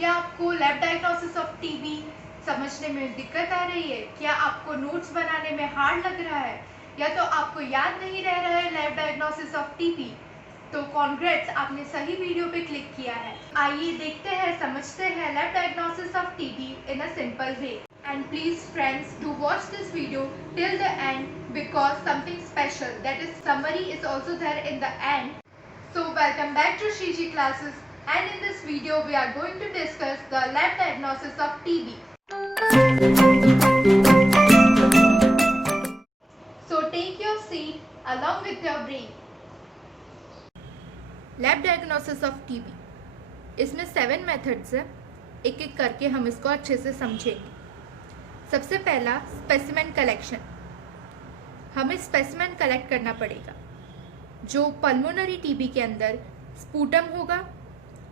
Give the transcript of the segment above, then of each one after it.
क्या आपको lab diagnosis of TB समझने में दिक्कत आ रही है? क्या आपको नोट्स बनाने में हार्ड लग रहा है, या तो आपको याद नहीं रह रहा है लैब डायग्नोसिस ऑफ टीबी? तो कॉन्ग्रेट्स, आपने सही वीडियो पे क्लिक किया है। आइए देखते हैं, समझते हैं lab diagnosis of TB in a simple way. And please friends, do watch this video till the end, because something special, that is summary, is also there in the end. So welcome back to Shiji classes, and in this video we are going to discuss the lab diagnosis of TB. So take your seat along with your brain. Lab diagnosis of TB, इसमें 7 methods है। एक एक करके हम इसको अच्छे से समझेंगे। सबसे पहला स्पेसिमेन कलेक्शन। हमें स्पेसिमेन कलेक्ट करना पड़ेगा जो पल्मोनरी टीबी के अंदर स्पूटम होगा,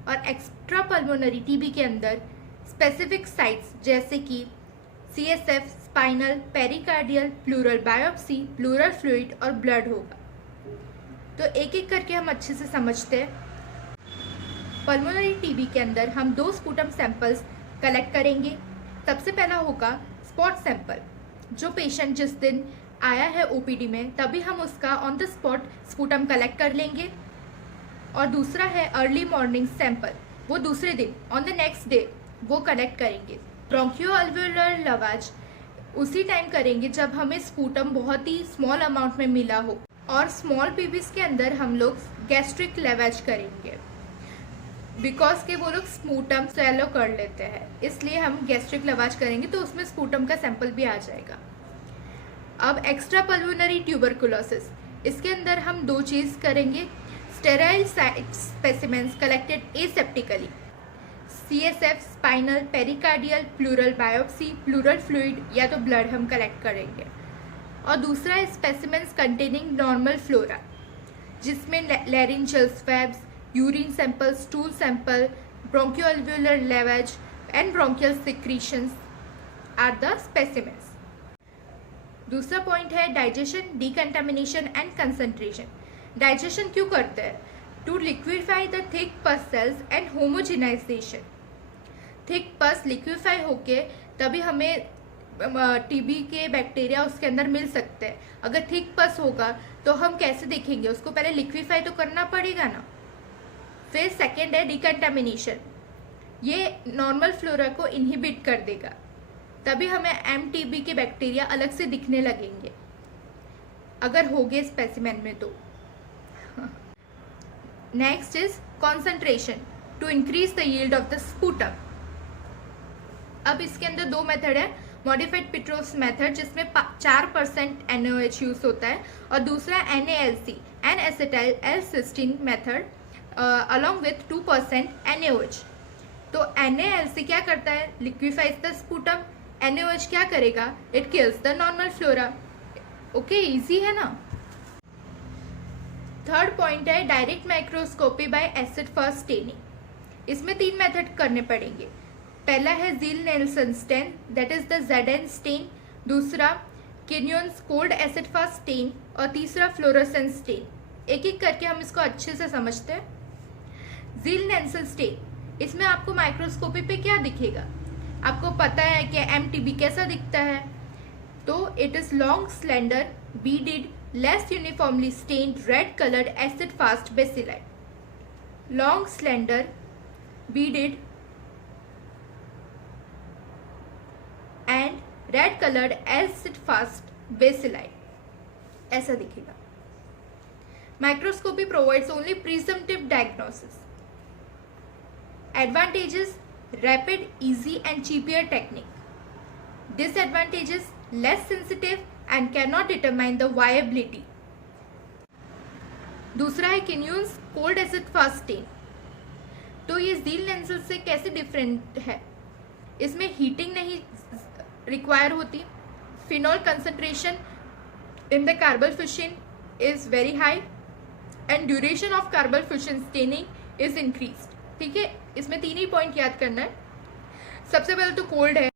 और एक्स्ट्रा पल्मोनरी टीबी के अंदर स्पेसिफिक साइट्स जैसे कि CSF, spinal, pericardial, pleural biopsy, pleural fluid और ब्लड होगा। तो एक एक करके हम अच्छे से समझते हैं। पल्मोनरी टीबी के अंदर हम 2 स्पूटम सैंपल्स कलेक्ट करेंगे। सबसे पहला होगा स्पॉट सैंपल। जो पेशेंट जिस दिन आया है OPD में, तभी हम उसका on the spot sputum collect कर लेंगे। और दूसरा है अर्ली मॉर्निंग सैंपल, वो दूसरे दिन ऑन द नेक्स्ट डे वो कलेक्ट करेंगे। ब्रोंकियो अल्वेओलर लवाज उसी टाइम करेंगे जब हमें स्पूटम बहुत ही स्मॉल अमाउंट में मिला हो। और स्मॉल पीबीज के अंदर हम लोग गैस्ट्रिक लेवेज करेंगे, बिकॉज के वो लोग स्पूटम स्वेलो कर लेते हैं, इसलिए हम गैस्ट्रिक लेवेज करेंगे, तो उसमें स्पूटम का सैंपल भी आ जाएगा। अब एक्स्ट्रा पल्मोनरी ट्यूबरकुलोसिस, इसके अंदर हम 2 चीज़ करेंगे। Sterile specimens collected aseptically, CSF, spinal, pericardial, pleural biopsy, pleural fluid या तो ब्लड हम कलेक्ट करेंगे। और दूसरा है स्पेसिमेंस कंटेनिंग नॉर्मल फ्लोरा, जिसमें laryngeal swabs, urine sample, stool sample, bronchoalveolar lavage and bronchial secretions are the specimens. दूसरा point है digestion, decontamination and concentration. Digestion क्यों करते हैं? To liquefy the thick pus cells and homogenization. Thick pus liquefy होके तभी हमें TB के bacteria उसके अंदर मिल सकते हैं। अगर थिक पस होगा तो हम कैसे देखेंगे? उसको पहले लिक्विफाई तो करना पड़ेगा ना। फिर सेकेंड है डिकंटामिनेशन, ये नॉर्मल फ्लोरा को इनहिबिट कर देगा, तभी हमें MTB के बैक्टीरिया अलग से दिखने लगेंगे अगर हो गए स्पेसिमेन में तो। Next is concentration, to increase the yield of the sputum. अब इसके अंदर 2 मेथड है। मॉडिफाइड पिट्रोस मेथड, जिसमें 4% NaOH यूज होता है, और दूसरा NaLC, N acetyl L cysteine method along with 2% NaOH। तो NaLC क्या करता है? Liquefies the sputum. NaOH क्या करेगा? It kills the normal flora. Okay, easy है ना। थर्ड पॉइंट है direct microscopy by acid fast staining. इसमें 3 मेथड करने पड़ेंगे। पहला है Ziehl Neelsen stain, that is the ZN stain. दूसरा Kinyoun's cold acid fast stain, और तीसरा फ्लोरोसेंस स्टेन। एक एक करके हम इसको अच्छे से समझते हैं। ज़ील-नेल्सन स्टेन, इसमें आपको माइक्रोस्कोपी पे क्या दिखेगा? आपको पता है कि MTB कैसा दिखता है? तो it is long, slender, beaded, less uniformly stained, red coloured acid fast bacilli. Long, slender, beaded and red coloured acid fast bacilli, ऐसा दिखेगा। Microscopy provides only presumptive diagnosis. Advantages: rapid, easy and cheaper technique. Disadvantages: less sensitive and cannot determine the viability. दूसरा है किन्यून्स cold acid fast stand. तो ये zeal-Nelson से कैसे different है? इसमें हीटिंग नहीं रिक्वायर होती। Phenol concentration in the carbol fuchsin is very high, and duration of carbol fuchsin staining is increased. ठीक है, इसमें 3 ही पॉइंट याद करना है। सबसे पहले तो कोल्ड है,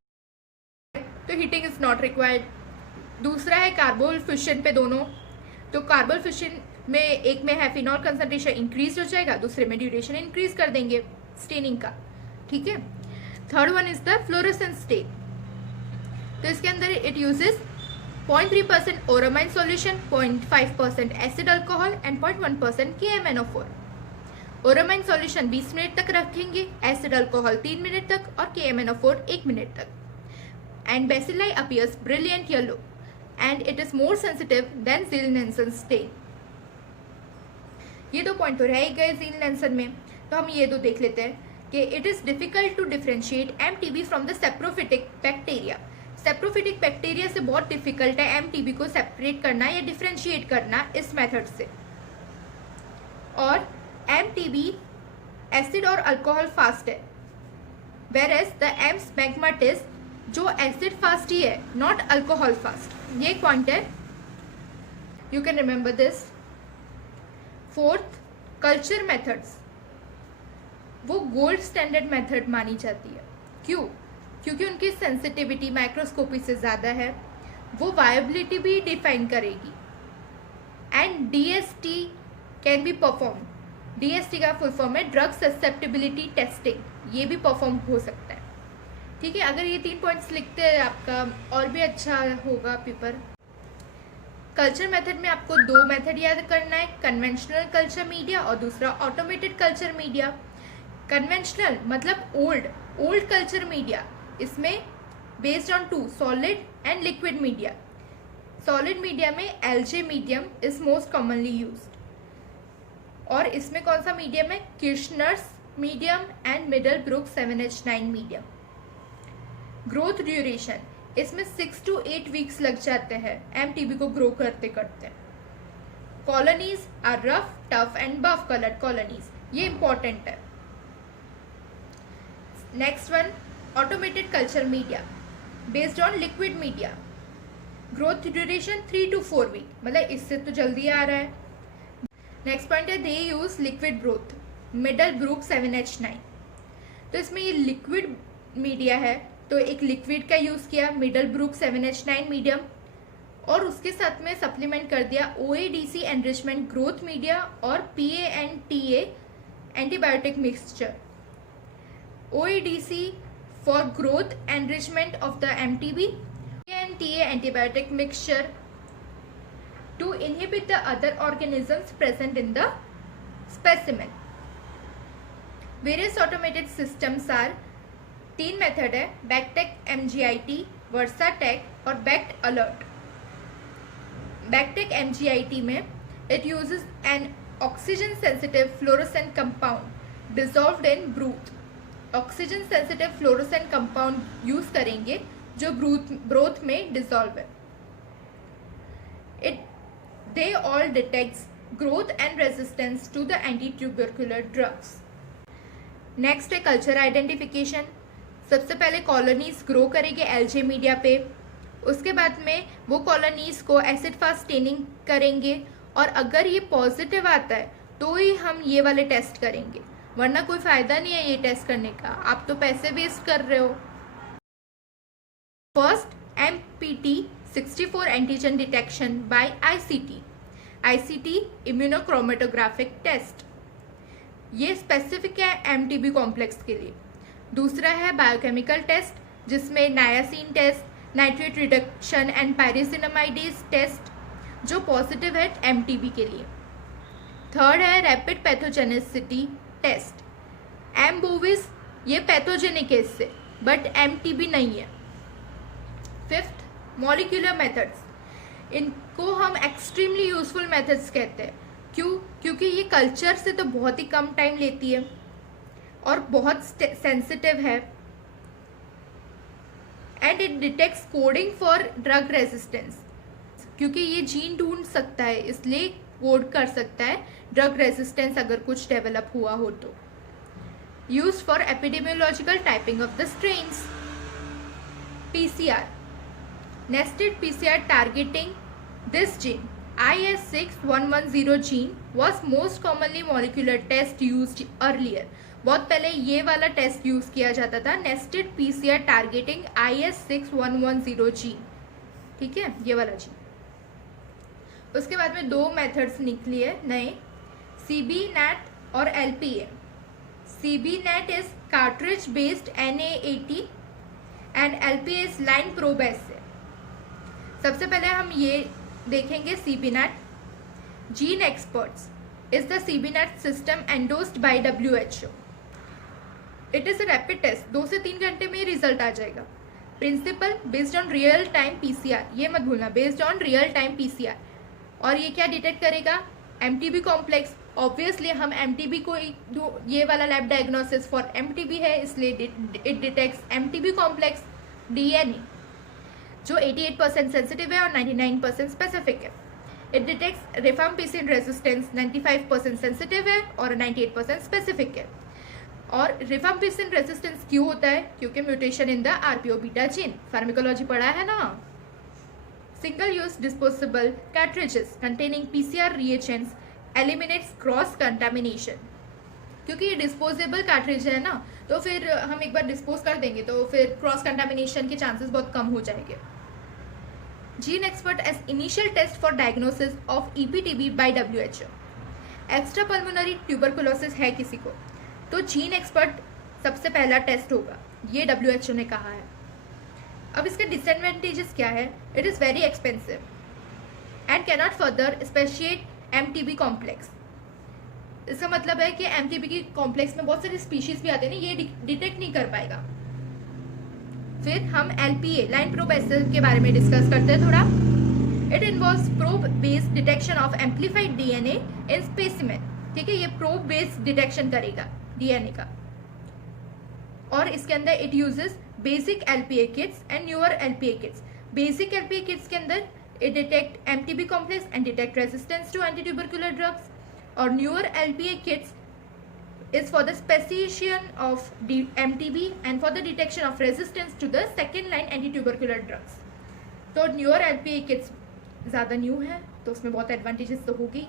तो हीटिंग इज नॉट रिक्वायर्ड। दूसरा है कार्बोल फिशन पे दोनों, तो कार्बल फिशन में एक में है फिनॉल कंसंट्रेशन इंक्रीज हो जाएगा, दूसरे में ड्यूरेशन इंक्रीज कर देंगे स्टेनिंग का। ठीक है, third one is the fluorescence stain. तो इसके अंदर it uses 0.3% auramine solution, 0.5% acid alcohol and 0.1% KMnO4। Auramine solution 20 minute तक रखेंगे, एसिड अल्कोहल 3 मिनट तक और KMnO4 1 मिनट तक। And bacilli appears brilliant yellow and it is more sensitive than Ziehl Neelsen stain. ये दो पॉइंट तो रह ही गए ज़ील-नेल्सन में, तो हम ये दो देख लेते हैं कि it is difficult to differentiate MTB from the saprophytic bacteria. Saprophytic bacteria से बहुत डिफिकल्ट है एमटीबी को सेपरेट करना या डिफरेंशिएट करना इस मेथड से। और एमटीबी एसिड और अल्कोहल फास्ट है, वेरेस द एम्स मैग्माटिस जो एसिड फास्ट ही है, नॉट अल्कोहल फास्ट। ये पॉइंट है, you can remember this. Fourth, culture methods वो गोल्ड स्टैंडर्ड मेथड मानी जाती है। क्यों? क्योंकि उनकी सेंसिटिविटी माइक्रोस्कोपी से ज़्यादा है, वो वायबिलिटी भी डिफाइन करेगी and DST can be perform. DST का फुल फॉर्म है ड्रग ससेप्टिबिलिटी टेस्टिंग, ये भी परफॉर्म हो सकता है। ठीक है, अगर ये 3 पॉइंट्स लिखते हैं आपका और भी अच्छा होगा पेपर। कल्चर मेथड में आपको 2 मेथड याद करना है, कन्वेंशनल कल्चर मीडिया और दूसरा ऑटोमेटेड कल्चर मीडिया। कन्वेंशनल मतलब ओल्ड कल्चर मीडिया, इसमें based on 2 solid and liquid media. Solid media में LJ medium is most commonly used, और इसमें कौन सा मीडियम है? Kirchner's medium and Middlebrook 7H9 medium. Growth duration, इसमें 6 to 8 वीक्स लग जाते हैं एमटीबी को ग्रो करते करते। Colonies are rough, tough and buff coloured colonies, ये इंपॉर्टेंट है। Next one, automated culture media based on liquid media. Growth duration 3 to 4 week, मतलब इससे तो जल्दी आ रहा है। नेक्स्ट पॉइंट है दे यूज लिक्विड ग्रोथ, मिडलब्रुक 7H9। तो इसमें ये लिक्विड मीडिया है, तो एक लिक्विड का यूज किया मिडलब्रुक 7H9 मीडियम, और उसके साथ में सप्लीमेंट कर दिया OADC एनरिचमेंट ग्रोथ मीडिया और PA and TA antibiotic mixture. OADC for growth enrichment of the MTB and TA antibiotic mixture to inhibit the other organisms present in the specimen. Various automated systems are 3 method है, बैक्टेक MGIT, वर्साटेक और बैक्ट alert. बैक्टेक MGIT में it uses an oxygen sensitive fluorescent compound dissolved in broth। Oxygen sensitive fluorescent compound use करेंगे जो broth में dissolve है। They all detects growth and resistance to the anti tubercular drugs. Next है culture identification. सबसे पहले colonies grow करेंगे LJ media पे, उसके बाद में वो कॉलोनीज को एसिड फास्ट स्टेनिंग करेंगे, और अगर ये पॉजिटिव आता है तो ही हम ये वाले टेस्ट करेंगे, वरना कोई फायदा नहीं है ये टेस्ट करने का, आप तो पैसे वेस्ट कर रहे हो। First, MPT 64 antigen detection by ICT immunochromatographic test, ये स्पेसिफिक है एमटीबी कॉम्प्लेक्स के लिए। दूसरा है बायोकेमिकल टेस्ट जिसमें niacin test, nitrate reduction and pyrazinamidase test जो पॉजिटिव है एमटीबी के लिए। थर्ड है rapid pathogenicity test, M bovis, ये पैथोजेनिक है इससे, बट एमटीबी नहीं है। फिफ्थ, मॉलिक्यूलर मेथड्स, इनको हम एक्सट्रीमली यूजफुल मेथड्स कहते हैं। क्यों? क्योंकि ये कल्चर से तो बहुत ही कम टाइम लेती है और बहुत सेंसिटिव है, and it detects coding for drug resistance, क्योंकि ये जीन ढूंढ सकता है इसलिए कोड कर सकता है ड्रग रेजिस्टेंस अगर कुछ डेवलप हुआ हो तो। Use for epidemiological typing of the strains. PCR, nested PCR targeting this gene IS6110 gene was most commonly molecular test used earlier। बहुत पहले ये वाला टेस्ट यूज किया जाता था, nested PCR targeting IS6110 gene, ठीक है, ये वाला जीन। उसके बाद में 2 मेथड्स निकली है नए, CB-NAT और LPA। CBNet is cartridge based NA80 and LPA is line probe assay। सबसे पहले हम ये देखेंगे CBNet। Gene Experts is the CBNet system endorsed by WHO। It is a rapid test, 2 से 3 घंटे में रिजल्ट आ जाएगा। Principle based on real time PCR, ये मत भूलना, based on real time PCR। और ये क्या डिटेक्ट करेगा? MTB complex. ऑब्वियसली हम MTB को, ये वाला लैब डायग्नोसिस फॉर MTB है, इसलिए it detects MTB complex DNA जो 88% सेंसिटिव है और 99% स्पेसिफिक है। It detects rifampicin resistance 95% sensitive है और 98% स्पेसिफिक है। और रिफाम्पिसिन रेजिस्टेंस क्यों होता है? क्योंकि mutation in the RPO beta gene, pharmacology पढ़ा है ना। Single use disposable cartridges containing PCR reagents eliminates cross contamination. क्योंकि ये डिस्पोजेबल कैट्रिज है ना, तो फिर हम एक बार डिस्पोज कर देंगे तो फिर क्रॉस कंटामिनेशन के चांसेस बहुत कम हो जाएंगे। GeneXpert as initial test for diagnosis of EPTB by WHO। Extra pulmonary tuberculosis है किसी को, तो जीन एक्सपर्ट सबसे पहला टेस्ट होगा, ये WHO ने कहा है। अब इसके डिसएडवांटेजेस क्या है? It is very expensive and cannot further speciate MTB complex. इसका मतलब है कि MTB की कॉम्प्लेक्स में बहुत सारे स्पीशीज भी आते हैं ना, ये डिटेक्ट नहीं कर पाएगा। फिर हम LPA लाइन प्रोब एसे के बारे में डिस्कस करते हैं थोड़ा। It involves probe based detection of amplified DNA in specimen. ठीक है, ये प्रोब बेस्ड डिटेक्शन करेगा DNA का। और इसके अंदर it uses basic LPA kits and newer LPA kits. Basic LPA kits के अंदर it detect MTB complex and detect resistance to anti tubercular drugs. और newer LPA kits is for the speciation of MTB and for the detection of resistance to the second line anti-tubercular drugs। तो newer LPA kits ज़्यादा new है तो उसमें बहुत advantages तो होगी,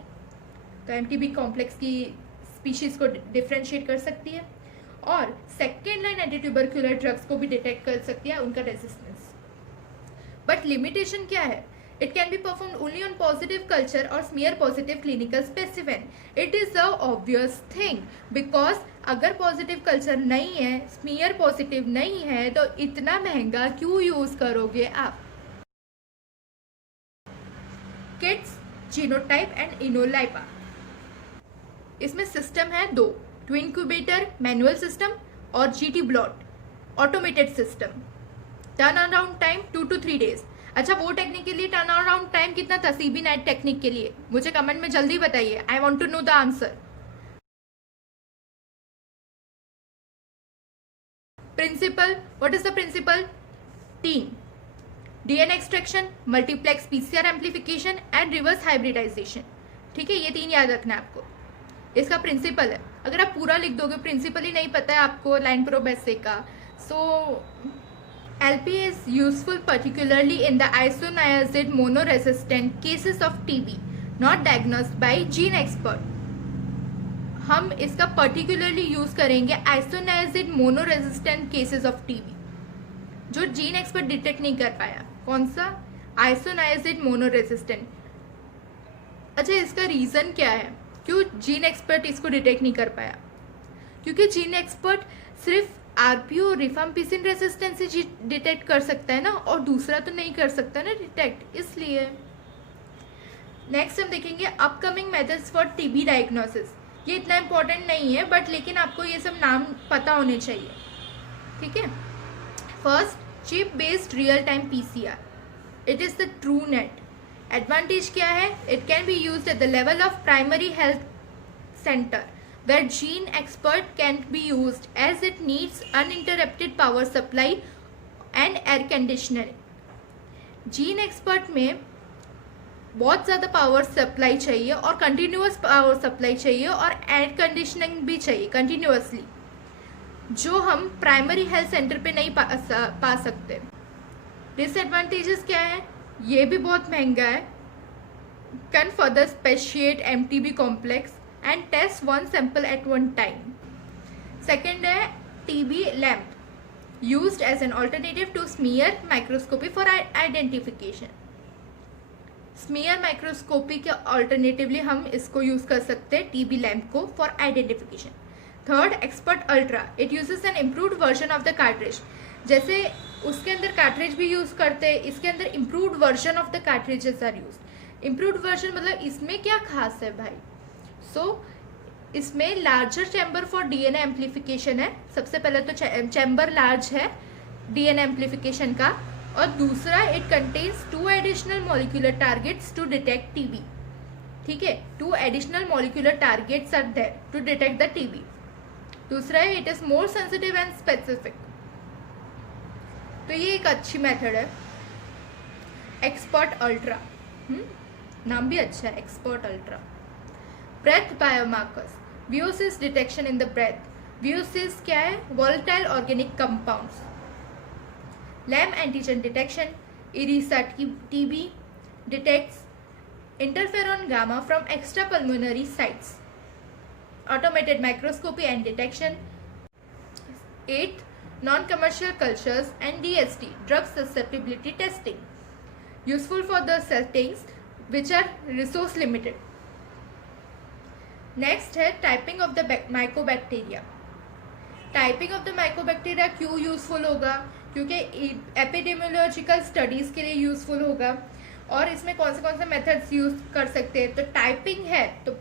तो MTB कॉम्प्लेक्स की स्पीशीज़ को डिफ्रेंशिएट कर सकती है और second line anti tubercular drugs को भी डिटेक्ट कर सकती है उनका रेजिस्टेंस। बट लिमिटेशन क्या है? It can be performed only on positive culture or smear positive clinical specimen। It is the obvious thing because अगर positive culture नहीं है, smear positive नहीं है, तो इतना महंगा क्यों यूज करोगे आप? Kits, Genotype and Enolypa। इसमें सिस्टम है 2, टू इंक्यूबेटर मैनुअल सिस्टम और GT blot automated system. Turn around time 2 to 3 days। अच्छा, वो टेक्निक के लिए टर्न अराउंड टाइम कितना था CBNet टेक्निक के लिए? मुझे कमेंट में जल्दी बताइए, I want to know the answer. Principle, what is the principle? 3, DNA extraction, multiplex PCR amplification and reverse hybridization. ठीक है, ये 3 याद रखना है आपको, इसका प्रिंसिपल है। अगर आप पूरा लिख दोगे, प्रिंसिपल ही नहीं पता है आपको लाइन प्रोब एसे का, सो LPA is useful particularly in the isoniazid monoresistant cases of TB not diagnosed by gene expert। हम इसका particularly यूज करेंगे isoniazid monoresistant cases of TB जो जीन एक्सपर्ट डिटेक्ट नहीं कर पाया। कौन सा? isoniazid monoresistant। अच्छा, इसका रीजन क्या है क्यों जीन एक्सपर्ट इसको डिटेक्ट नहीं कर पाया? क्योंकि जीन एक्सपर्ट सिर्फ RPO रिफाम्पिसिन रेजिस्टेंस से डिटेक्ट कर सकता है ना, और दूसरा तो नहीं कर सकता ना डिटेक्ट, इसलिए। नेक्स्ट हम देखेंगे upcoming methods for TB diagnosis. ये इतना इंपॉर्टेंट नहीं है बट लेकिन आपको ये सब नाम पता होने चाहिए। ठीक है, first, chip based real time PCR। It is the true net. Advantage क्या है? It can be used at the level of primary health centre where gene expert can be used as it needs uninterrupted power supply and air conditioning। Gene expert में बहुत ज़्यादा power supply चाहिए और continuous power supply चाहिए और air conditioning भी चाहिए continuously, जो हम प्राइमरी हेल्थ सेंटर पे नहीं पा सकते। डिसएडवांटेजेस क्या है? ये भी बहुत महंगा है, can further speciate MTB complex and test one sample at one time। Second है TB lamp used as an alternative to smear microscopy for identification। smear microscopy के alternatively हम इसको यूज कर सकते हैं TB lamp को for identification। Third expert ultra, it uses N improved version of the cartridge. जैसे उसके अंदर कार्ट्रिज भी यूज करते हैं, इसके अंदर improved version of the cartridges are use. Improved version मतलब इसमें क्या खास है भाई? इसमें larger chamber for DNA amplification है। सबसे पहले तो चैम्बर लार्ज है डीएनए एम्प्लीफिकेशन का, और दूसरा it contains 2 additional molecular targets to detect TB. ठीक है, 2 additional molecular targets are there to detect the TB. दूसरा है it is more sensitive and specific. तो ये एक अच्छी मेथड है एक्सपर्ट अल्ट्रा। नाम भी अच्छा है, Xpert Ultra. Breath biomarkers, VOCs detection in the breath. VOCs क्या है? Volatile organic compounds. LAM antigen detection, IRISA TB detects interferon gamma from extrapulmonary sites. Automated microscopy and detection. 8th, non-commercial cultures and DST, drug susceptibility testing, useful for the settings which are resource limited. Next है typing of the mycobacteria. Typing of the mycobacteria क्यों useful होगा? क्योंकि epidemiological studies के लिए useful होगा। और इसमें कौन से मेथड्स यूज कर सकते हैं? तो टाइपिंग है तो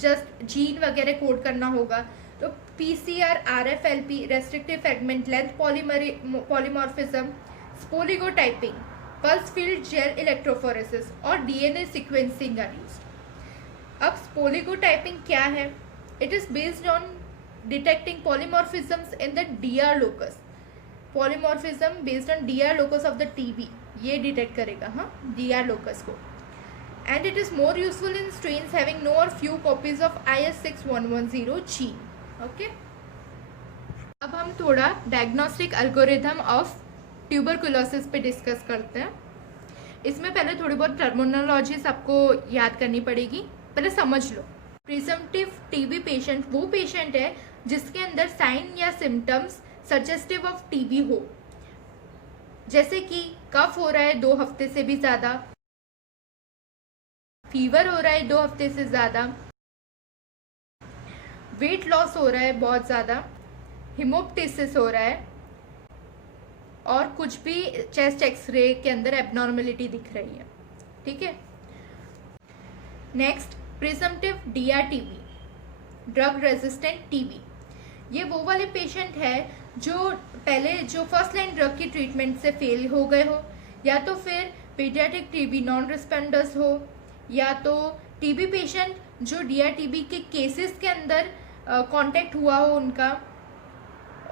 जस्ट जीन वगैरह कोड करना होगा, तो PCR, RFLP, restrictive fragment length polymorphism, spoligotyping, pulse field gel electrophoresis और डीएनए सीक्वेंसिंग आर यूज्ड। अब स्पोलिगोटाइपिंग क्या है? It is based on detecting polymorphisms in the DR locus. Polymorphism based on DR locus of the TB, ये detect करेगा, हाँ, DR locus को। And it is more useful in strains having no or few copies of IS6110 gene. Okay, अब हम थोड़ा diagnostic algorithm of tuberculosis पे discuss करते हैं। इसमें पहले थोड़ी बहुत टर्मिनोलॉजीज आपको याद करनी पड़ेगी, पहले समझ लो। प्रिजम्पटिव टीबी पेशेंट वो पेशेंट है जिसके अंदर साइन या सिम्टम्स सजेस्टिव ऑफ टीबी हो, जैसे कि कफ हो रहा है 2 हफ्ते से भी ज़्यादा, फीवर हो रहा है 2 हफ्ते से ज़्यादा, वेट लॉस हो रहा है बहुत ज़्यादा, हिमोप्टिसिस हो रहा है, और कुछ भी चेस्ट एक्सरे के अंदर एबनॉर्मेलिटी दिख रही है। ठीक है, next presumptive DRTB, drug resistant TB. ये वो वाले पेशेंट है जो पहले जो फर्स्ट लाइन ड्रग की ट्रीटमेंट से फेल हो गए हो, या तो फिर पीडियाट्रिक टीबी नॉन रिस्पॉन्डर्स हो, या तो टीबी पेशेंट जो डीआरटीबी के केसेस के अंदर कांटेक्ट हुआ हो उनका,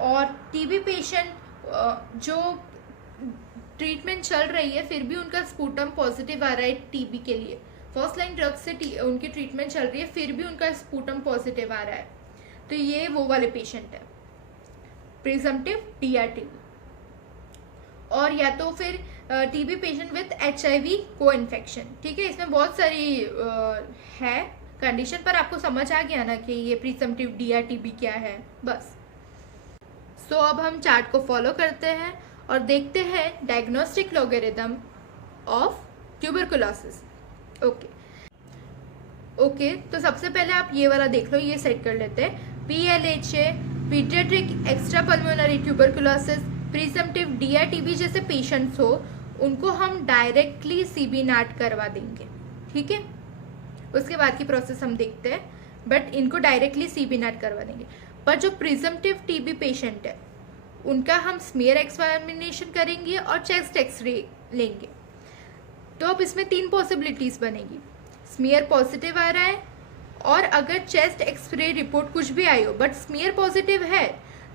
और टीबी पेशेंट जो ट्रीटमेंट चल रही है फिर भी उनका स्पूटम पॉजिटिव आ रहा है टीबी के लिए। फर्स्ट लाइन ड्रग से उनकी ट्रीटमेंट चल रही है फिर भी उनका स्पूटम पॉजिटिव आ रहा है, तो ये वो वाले पेशेंट है प्रिजम्पटिव डीआरटीबी। और या तो फिर टीबी पेशेंट विथ HIV को इन्फेक्शन। ठीक है, इसमें बहुत सारी है कंडीशन, पर आपको समझ आ गया ना कि ये प्रिजम्पटिव डीआरटीबी क्या है, बस। सो अब हम चार्ट को फॉलो करते हैं और देखते हैं diagnostic logarithm of tuberculosis. Okay, तो सबसे पहले आप ये वाला देख लो, ये सेट कर लेते हैं। PLHA, pediatric extrapulmonary tuberculosis, presumptive DRTB जैसे पेशेंट्स हो उनको हम डायरेक्टली CB नाट करवा देंगे। ठीक है, उसके बाद की प्रोसेस हम देखते हैं, बट इनको डायरेक्टली CB नाट करवा देंगे। पर जो प्रिजम्पटिव टीबी पेशेंट है उनका हम स्मीयर एक्सजामिनेशन करेंगे और चेस्ट एक्सरे लेंगे। तो अब इसमें 3 पॉसिबिलिटीज बनेगी। स्मीयर पॉजिटिव आ रहा है, और अगर चेस्ट एक्सरे रिपोर्ट कुछ भी आई हो बट स्मीयर पॉजिटिव है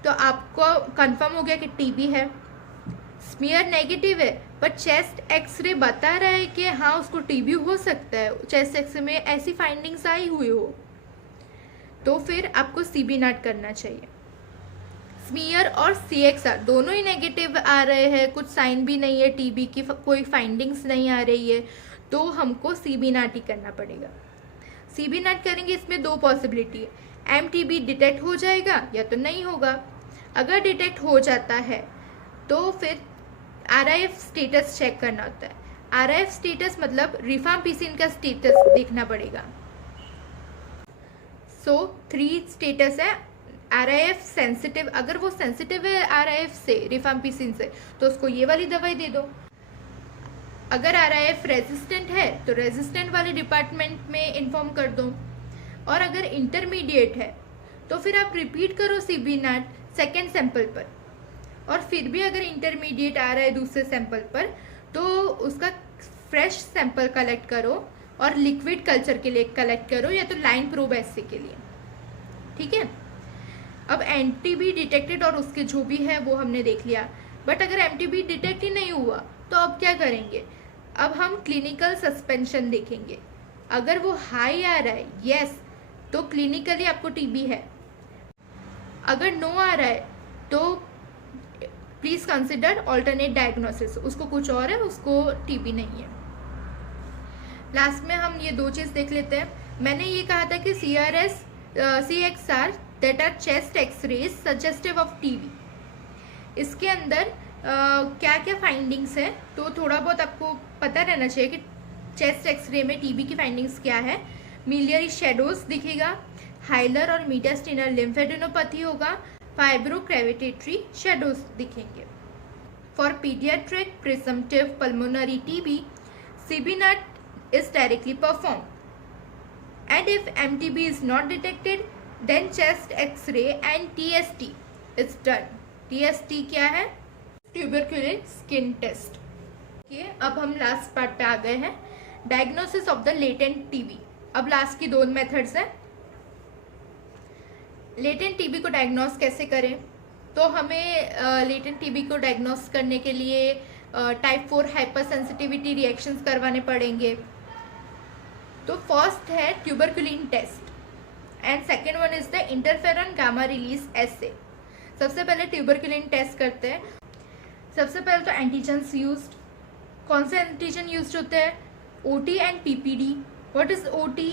तो आपको कंफर्म हो गया कि टीबी है। स्मीयर नेगेटिव है पर चेस्ट एक्सरे बता रहा है कि हाँ उसको टीबी हो सकता है, चेस्ट एक्सरे में ऐसी फाइंडिंग्स आई हुई हो, तो फिर आपको CB नाट करना चाहिए। स्मीयर और CXR दोनों ही नेगेटिव आ रहे हैं, कुछ साइन भी नहीं है, टीबी की कोई फाइंडिंग्स नहीं आ रही है, तो हमको CB नाट ही करना पड़ेगा। CB नाट करेंगे, इसमें 2 पॉसिबिलिटी है, MTB डिटेक्ट हो जाएगा या तो नहीं होगा। अगर डिटेक्ट हो जाता है तो फिर RIF स्टेटस चेक करना होता है। RIF स्टेटस मतलब रिफाम्पिसिन का स्टेटस देखना पड़ेगा। सो 3 स्टेटस है RIF सेंसिटिव, अगर वो सेंसिटिव है RIF से, रिफाम्पिसिन से, तो उसको ये वाली दवाई दे दो। अगर RIF रेजिस्टेंट है तो रेजिस्टेंट वाले डिपार्टमेंट में इन्फॉर्म कर दो। और अगर इंटरमीडिएट है तो फिर आप रिपीट करो CB नैट सेकेंड सैंपल पर। और फिर भी अगर इंटरमीडिएट आ रहा है दूसरे सैंपल पर, तो उसका फ्रेश सैंपल कलेक्ट करो और लिक्विड कल्चर के लिए कलेक्ट करो, या तो लाइन प्रोब ऐसे के लिए। ठीक है, अब MTB डिटेक्टेड और उसके जो भी है वो हमने देख लिया। बट अगर MTB डिटेक्ट ही नहीं हुआ तो अब क्या करेंगे? अब हम क्लिनिकल सस्पेंशन देखेंगे। अगर वो हाई आ रहा है यस, तो क्लिनिकली आपको TB है। अगर नो आ रहा है तो प्लीज कंसिडर ऑल्टरनेट डायग्नोसिस, उसको कुछ और है, उसको TB नहीं है। लास्ट में हम ये दो चीज देख लेते हैं। मैंने ये कहा था कि CXR that are chest x rays suggestive of TB। इसके अंदर क्या क्या फाइंडिंग्स है, तो थोड़ा बहुत आपको पता रहना चाहिए कि चेस्ट एक्सरे में TB की फाइंडिंग्स क्या है। मिलियरी शेडोज दिखेगा, हाइलर और मीडियास्टिनल लिम्फेडेनोपैथी होगा, फाइब्रोक्रेविटेटरी शेडोज दिखेंगे। For paediatric presumptive pulmonary TB, CB NAAT is directly performed, and if MTB is not detected then chest X-ray and TST is done। TST क्या है? Tuberculin skin test. अब हम last part पे आ गए हैं, diagnosis of the latent TB। अब last की दो मेथड्स हैं। लेटेंट TB को डायग्नोस कैसे करें? तो हमें लेटेंट TB को डायग्नोस करने के लिए टाइप 4 हाइपर सेंसिटिविटी रिएक्शंस करवाने पड़ेंगे। तो फर्स्ट है tuberculin test and second one is the interferon gamma release assay. सबसे पहले ट्यूबरक्यूलिन टेस्ट करते हैं। सबसे पहले तो एंटीजन्स यूज्ड। कौन से एंटीजन यूज्ड होते हैं? OT and PPD। What is OT?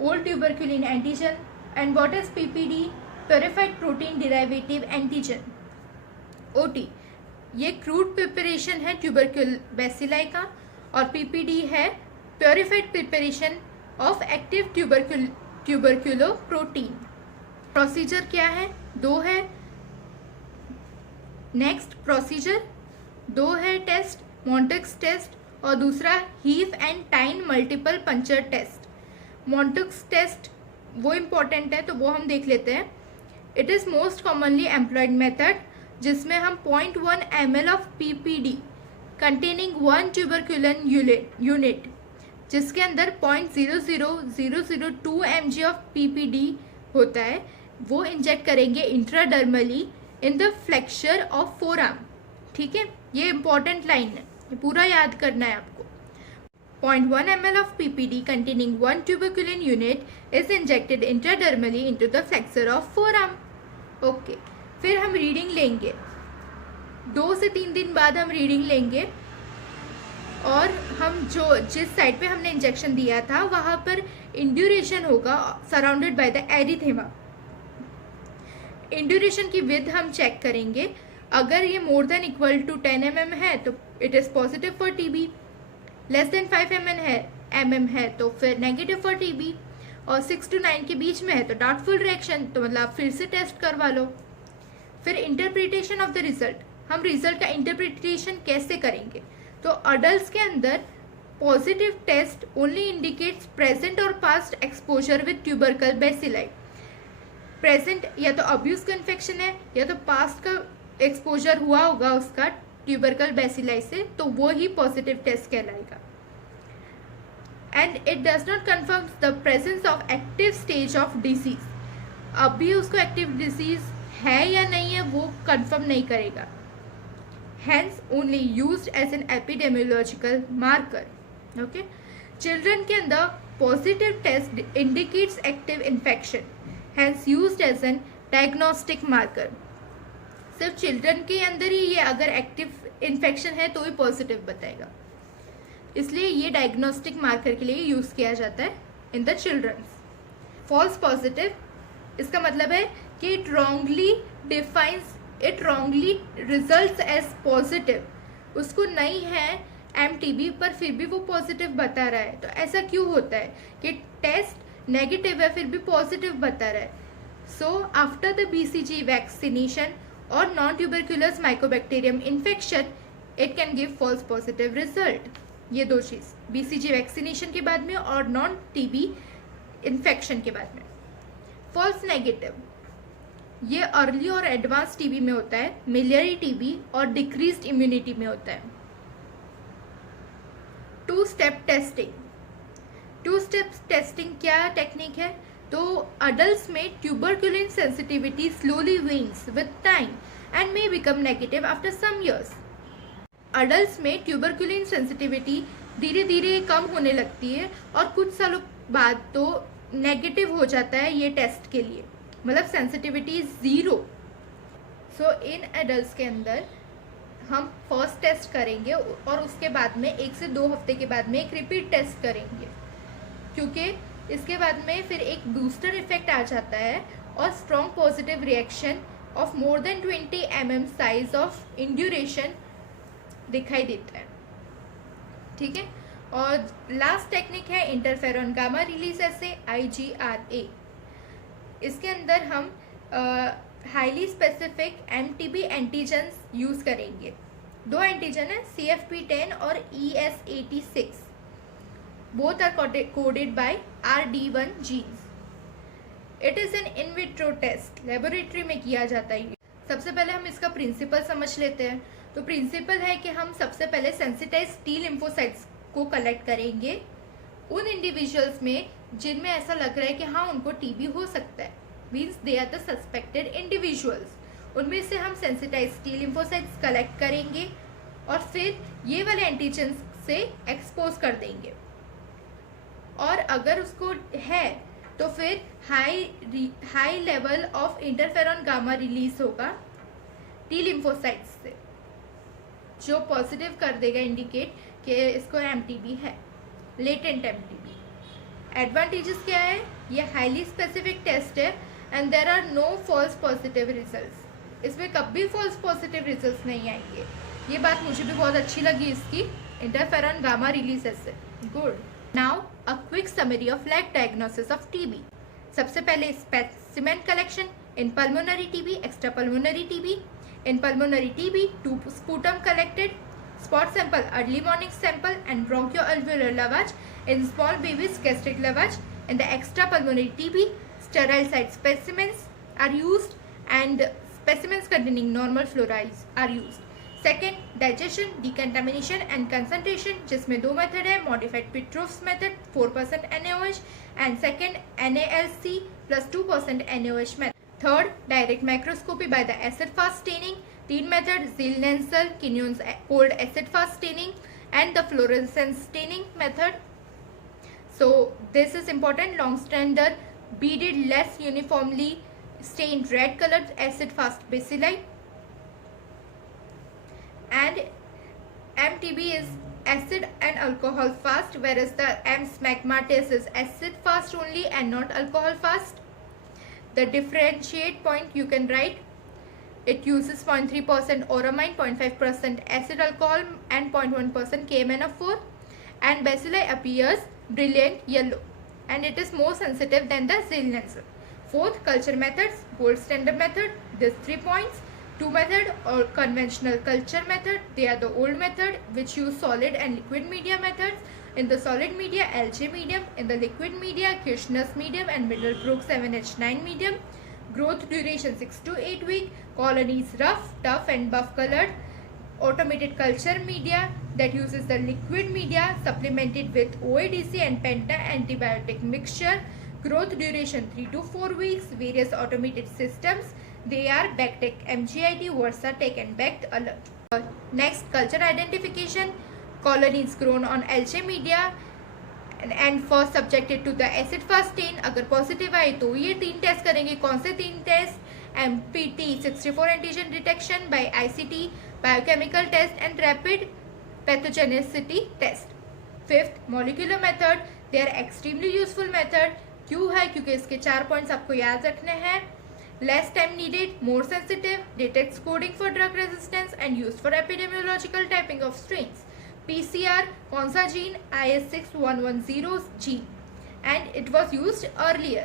Old tuberculin antigen. And what is PPD? Purified protein derivative antigen. OT ये क्रूड प्रिपरेशन है ट्यूबरक्यूल बैसिलाई का, और PPD है purified preparation of active tuberculoprotein. Procedure क्या है? दो है। नेक्स्ट प्रोसीजर दो है टेस्ट, मॉन्टेक्स टेस्ट और दूसरा Heaf and tine multiple puncture test. Mantoux test वो इम्पॉर्टेंट है, तो वो हम देख लेते हैं। It is most commonly employed method, जिसमें हम 0.1 ml of PPD containing 1 tuberculin unit, जिसके अंदर 0.00002 mg ऑफ PPD होता है, वो इंजेक्ट करेंगे intradermally in the flexure of forearm. ठीक है, ये इंपॉर्टेंट लाइन है, ये पूरा याद करना है आपको। 0.1 ml of PPD containing 1 tuberculin unit is injected intradermally into the flexor of forearm। Okay, फिर हम रीडिंग लेंगे, 2 से 3 दिन बाद हम रीडिंग लेंगे, और हम जिस साइड पे हमने इंजेक्शन दिया था वहाँ पर इंड्यूरेशन होगा surrounded by the erythema. Induration की विड्थ हम चेक करेंगे। अगर ये more than equal to 10 mm है तो it is positive for TB, less than 5 mm है तो फिर नेगेटिव फॉर TB, और 6 to 9 के बीच में है तो डाउटफुल रिएक्शन, तो मतलब फिर से टेस्ट करवा लो। फिर इंटरप्रिटेशन ऑफ द रिजल्ट, हम रिजल्ट का इंटरप्रिटेशन कैसे करेंगे? तो अडल्ट के अंदर positive test only indicates present or past exposure with tubercle bacilli. Present या तो अब्यूज का इन्फेक्शन है, या तो पास्ट का एक्सपोजर हुआ होगा उसका ट्यूबरकल बैसिलाई से, तो वो ही पॉजिटिव टेस्ट कहलाएगा। And it does not confirm the presence of active stage of disease. अभी उसको एक्टिव डिसीज है या नहीं है वो कंफर्म नहीं करेगा। Hence only used as an epidemiological marker। Okay, children के अंदर positive test indicates active infection, hence used as an diagnostic marker। सिर्फ चिल्ड्रन के अंदर ही ये अगर एक्टिव इन्फेक्शन है तो ही पॉजिटिव बताएगा, इसलिए ये डायग्नोस्टिक मार्कर के लिए यूज किया जाता है in the childrens. False positive, इसका मतलब है कि it wrongly results as positive. उसको नहीं है MTB पर फिर भी वो पॉजिटिव बता रहा है। तो ऐसा क्यों होता है कि टेस्ट नेगेटिव है फिर भी पॉजिटिव बता रहा है? So after the BCG vaccination or non-tuberculous mycobacterium infection, it can give false positive result. ये दो चीज BCG वैक्सीनेशन के बाद में और नॉन TB इन्फेक्शन के बाद में. फॉल्स नेगेटिव ये अर्ली और एडवांस TB में होता है, मिलियरी TB और डिक्रीज्ड इम्यूनिटी में होता है. 2-step testing. 2-step टेस्टिंग क्या टेक्निक है? तो अडल्ट में tuberculin sensitivity slowly wanes with time and may become negative after some years. Adult में ट्यूबरक्यूलिन सेंसिटिविटी धीरे धीरे कम होने लगती है और कुछ सालों बाद तो नेगेटिव हो जाता है ये टेस्ट के लिए, मतलब सेंसिटिविटी 0. सो इन एडल्ट के अंदर हम फर्स्ट टेस्ट करेंगे और उसके बाद में 1 से 2 हफ्ते के बाद में एक रिपीट टेस्ट करेंगे, क्योंकि इसके बाद में फिर एक बूस्टर इफेक्ट आ जाता है और strong positive reaction of more than 20 mm size of induration दिखाई देता है. ठीक है. और लास्ट टेक्निक है इंटरफेरॉन गामा रिलीज ऐसे IGRA. इसके अंदर हम highly specific MTB antigens use करेंगे. 2 एंटीजन है CFP10 और ES86. Both are coded by RD1 genes. It is an in vitro test. Laboratory में किया जाता है. सबसे पहले हम इसका प्रिंसिपल समझ लेते हैं. तो प्रिंसिपल है कि हम सबसे पहले सेंसिटाइज T लिम्फोसाइट्स को कलेक्ट करेंगे उन इंडिविजुअल्स में जिनमें ऐसा लग रहा है कि हाँ उनको TB हो सकता है, means they are the suspected individuals. उनमें से हम सेंसिटाइज T लिम्फोसाइट्स कलेक्ट करेंगे और फिर ये वाले एंटीजन से एक्सपोज कर देंगे. और अगर उसको है तो फिर high level of interferon gamma release होगा T लिम्फोसाइट्स से, जो पॉजिटिव कर देगा इंडिकेट कि इसको MTB है, लेटेंट MTB. एडवांटेजेस क्या है? ये हाईली स्पेसिफिक टेस्ट है and there are no false positive results. इसमें कभी फॉल्स पॉजिटिव रिजल्ट्स नहीं आएंगे. ये बात मुझे भी बहुत अच्छी लगी इसकी, इंटरफेरॉन गामा रिलीज से. Good. Now a quick summary of lab diagnosis of TB. सबसे पहले specimen collection in pulmonary TB, extra pulmonary TB. In pulmonary TB, 2 sputum collected, spot sample, early morning sample and bronchoalveolar lavage. In small babies, gastric lavage. In the extrapulmonary TB, sterile site specimens are used and specimens containing normal flora are used. Second, digestion, decontamination and concentration, जिसमें 2 method है, modified Petrof's method 4% NaOH and second NaLC plus 2% NaOH method. Third, direct microscopy by the acid fast staining. 3 method, Ziel-Nansel, Quinon's cold acid fast staining and the fluorescence staining method. So this is important. Long strander beaded less uniformly stained red colored acid fast bacilli. And MTB is acid and alcohol fast, whereas the M. smegmatis is acid fast only and not alcohol fast. The differentiate point you can write, it uses 0.3% oramine, 0.5% acid alcohol and 0.1% KMnO4, and bacilli appears brilliant yellow and it is more sensitive than the Ziel-Nansel. Fourth, culture methods, gold standard method, these 3 points. 2 method or conventional culture method, they are the old method which use solid and liquid media methods. In the solid media, Algae medium. In the liquid media, Kirschner's medium and Middlebrook 7H9 medium. Growth duration 6 to 8 weeks. Colonies rough, tough and buff colored. Automated culture media that uses the liquid media supplemented with OADC and penta antibiotic mixture. Growth duration 3 to 4 weeks. Various automated systems. They are Bactec, MGIT, Versatec and Bact Alert. Next, culture identification. Colonies grown on Algae media and first subjected to the acid fast stain. अगर positive आए तो ये 3 test करेंगे. कौन से 3 test? MPT64 antigen detection by ICT, biochemical test and rapid pathogenicity test. Fifth, molecular method. They are extremely useful method. क्यों है? क्योंकि इसके 4 पॉइंट्स आपको याद रखने हैं. Less time needed, more sensitive, detects coding for drug resistance and used for epidemiological typing of strains. PCR, कौन सा gene? IS6110 gene and it was used earlier.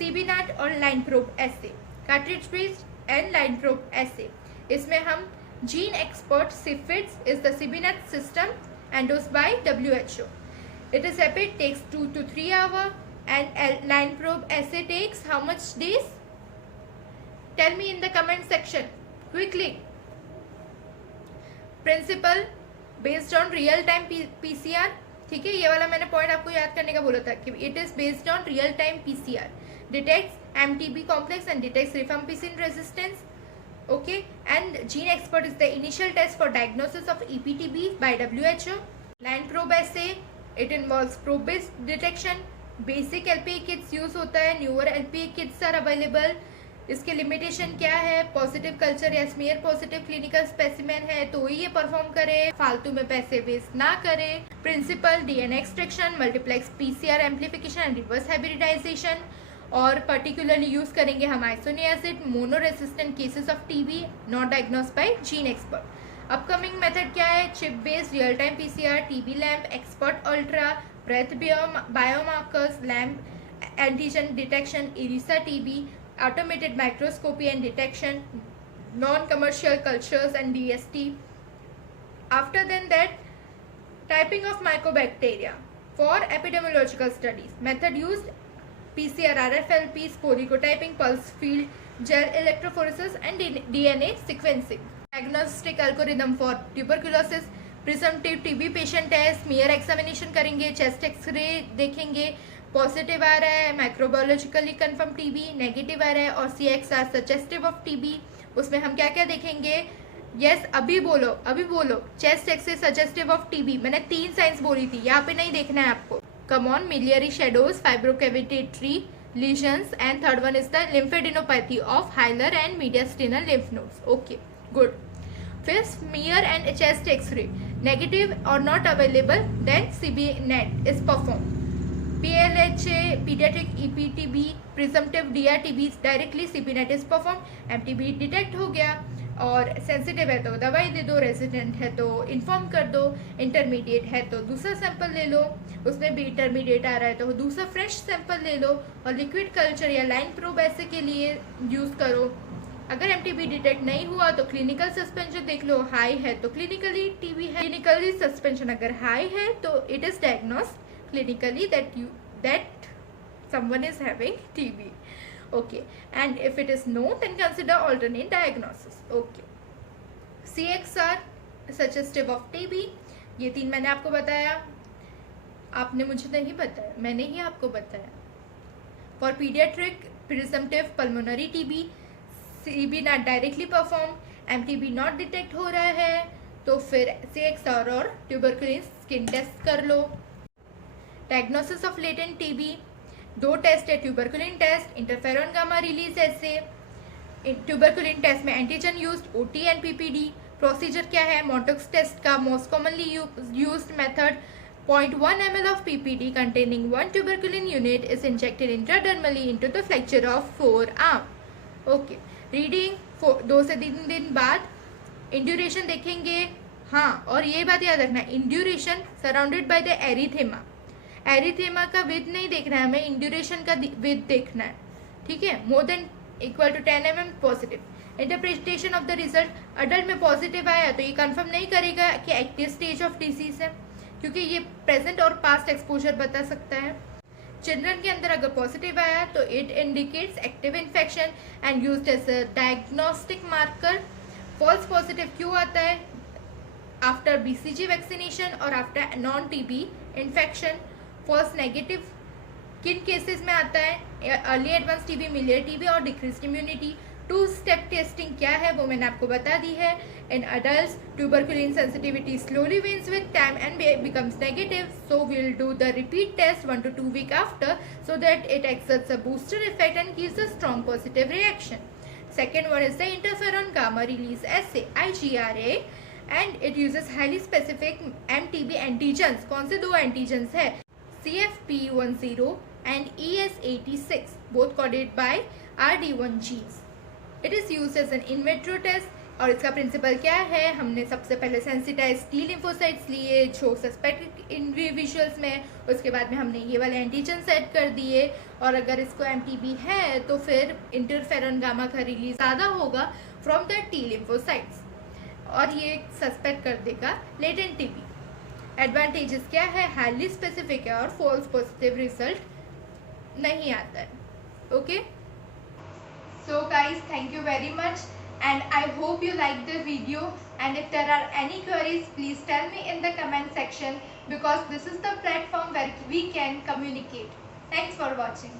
CBNAT और line probe assay, cartridge based and line probe assay. इसमें हम gene Xpert सिफिट्स is the CBNAT system endorsed by WHO. It is rapid, takes 2 to 3 hours, and line probe assay takes how much days? Tell me in the comment section quickly. Principle based on real time PCR, ठीक है, ये वाला मैंने point आपको याद करने का बोला था कि it is based on real time PCR, detects MTB complex and detects rifampicin resistance. Okay, and gene expert is the initial test for diagnosis of EPTB by WHO. Line probe assay, it involves probe based detection. Basic LPA kits use होता है, newer LPA kits are available. इसके limitation क्या है? Positive culture या smear positive clinical specimen है तो ही ये perform करे, फालतू में पैसे वेस्ट ना करे. Principle DNA extraction, multiplex PCR amplification and reverse hybridization, और पर्टिकुलरली यूज करेंगे हम isoniazid monoresistant cases of TB not diagnosed by gene Xpert. Upcoming method क्या है? Chip based real time PCR, TB LAMP, Xpert Ultra, breath biomarkers, LAMP antigen detection, IRISA TB, automated microscopy and detection, non-commercial cultures and DST. After then that, typing of mycobacteria for epidemiological studies. Method used PCR, RFLP, sporicotyping, pulse field, gel electrophoresis and DNA sequencing. Diagnostic algorithm for tuberculosis, presumptive TB patient test, smear examination करेंगे, chest X-ray देखेंगे, positive आ रहा है माइक्रोबायोलॉजिकली confirm TB, negative आ रहा है और CXR suggestive of TB. उसमें हम क्या क्या देखेंगे? यस, अभी बोलो chest X-ray suggestive of TB. मैंने 3 साइंस बोली थी, यहाँ पे नहीं देखना है आपको. Come on, miliary shadows, fibrocavitatory lesions and third one is the lymphadenopathy of hilar and mediastinal lymph nodes. Okay, good. फिर smear and chest x-ray negative or not available, then CBNAT is perform. PLHA, pediatric EPTB, presumptive DRTB, directly CBNAT is performed. MTB detect हो गया और sensitive है तो दवाई दे दो, resident है तो इन्फॉर्म कर दो, इंटरमीडिएट है तो दूसरा सैंपल ले लो, उसमें भी इंटरमीडिएट आ रहा है तो दूसरा फ्रेश सैंपल ले लो, और लिक्विड कल्चर या लाइन प्रोब ऐसे के लिए यूज़ करो. अगर MTB डिटेक्ट नहीं हुआ तो क्लिनिकल सस्पेंशन देख लो, हाई है तो क्लिनिकली TB है. क्लिनिकली सस्पेंशन अगर हाई है तो it is diagnosed clinically that someone is having TB. Okay, and if it is no, then consider alternate diagnosis. Okay, CXR suggestive of TB, ये 3 मैंने आपको बताया, आपने मुझे नहीं बताया, मैंने ही आपको बताया. For pediatric presumptive pulmonary TB, CBNAT directly perform, MTB not detect हो रहा है तो फिर CXR और ट्यूबरकुलिन स्किन टेस्ट कर लो. Diagnosis of latent TB, 2 test है, tuberculin test, interferon gamma release assay. Tuberculin test में antigen used, OT and PPD. Procedure क्या है? मोटोक्स टेस्ट का most commonly used method, 0.1 ml of PPD containing 1 tuberculin unit is injected intradermally into the flexure of forearm. Okay, reading 2 से 3 दिन बाद. Induration देखेंगे, हाँ, और ये बात याद रखना, induration surrounded by the erythema. Erythema का विथ नहीं देखना है हमें, इंड्यूरेशन का विथ देखना है, ठीक है. More than equal to 10 mm positive. Interpretation of the result, adult में पॉजिटिव आया तो ये कंफर्म नहीं करेगा कि एक्टिव स्टेज ऑफ डिसीज है, क्योंकि ये प्रेजेंट और पास्ट एक्सपोजर बता सकता है. चिल्ड्रन के अंदर अगर पॉजिटिव आया तो it indicates active infection and used as a diagnostic marker. False positive क्यों आता है? आफ्टर BCG वैक्सीनेशन और after non TB infection. False negative किन केसेस में आता है? Early advance TB, miliary TB और डिक्रीज्ड इम्यूनिटी. 2 स्टेप टेस्टिंग क्या है वो मैंने आपको बता दी है. In adults tuberculin sensitivity slowly wanes with time and becomes negative, so we'll do the repeat test 1 to 2 weeks after so that it exerts a booster effect and gives a strong positive reaction. Second one is the interferon gamma release assay, IGRA, and it uses highly specific MTB antigens. कौन से 2 antigens है? CFP10 and ES86, both coded by RD1 genes. It is used as an in vitro test, और इसका principal क्या है, हमने सबसे पहले सेंसिटाइज टी लिम्फोसाइट्स लिए जो सस्पेक्ट इंडिविजुअल्स में, उसके बाद में हमने ये वाले एंटीजन सेट कर दिए, और अगर इसको एमटीबी है तो फिर इंटरफेरॉन गामा का रिलीज ज़्यादा होगा फ्रॉम द टी लिम्फोसाइट्स और ये सस्पेक्ट कर देगा लेटेंट टीबी। एडवांटेजेस क्या है, हाईली स्पेसिफिक है और फॉल्स पॉजिटिव रिजल्ट नहीं आता है। Okay, so guys, thank you very much and I hope you like the video, and if there are any queries please tell me in the comment section because this is the platform where we can communicate. Thanks for watching.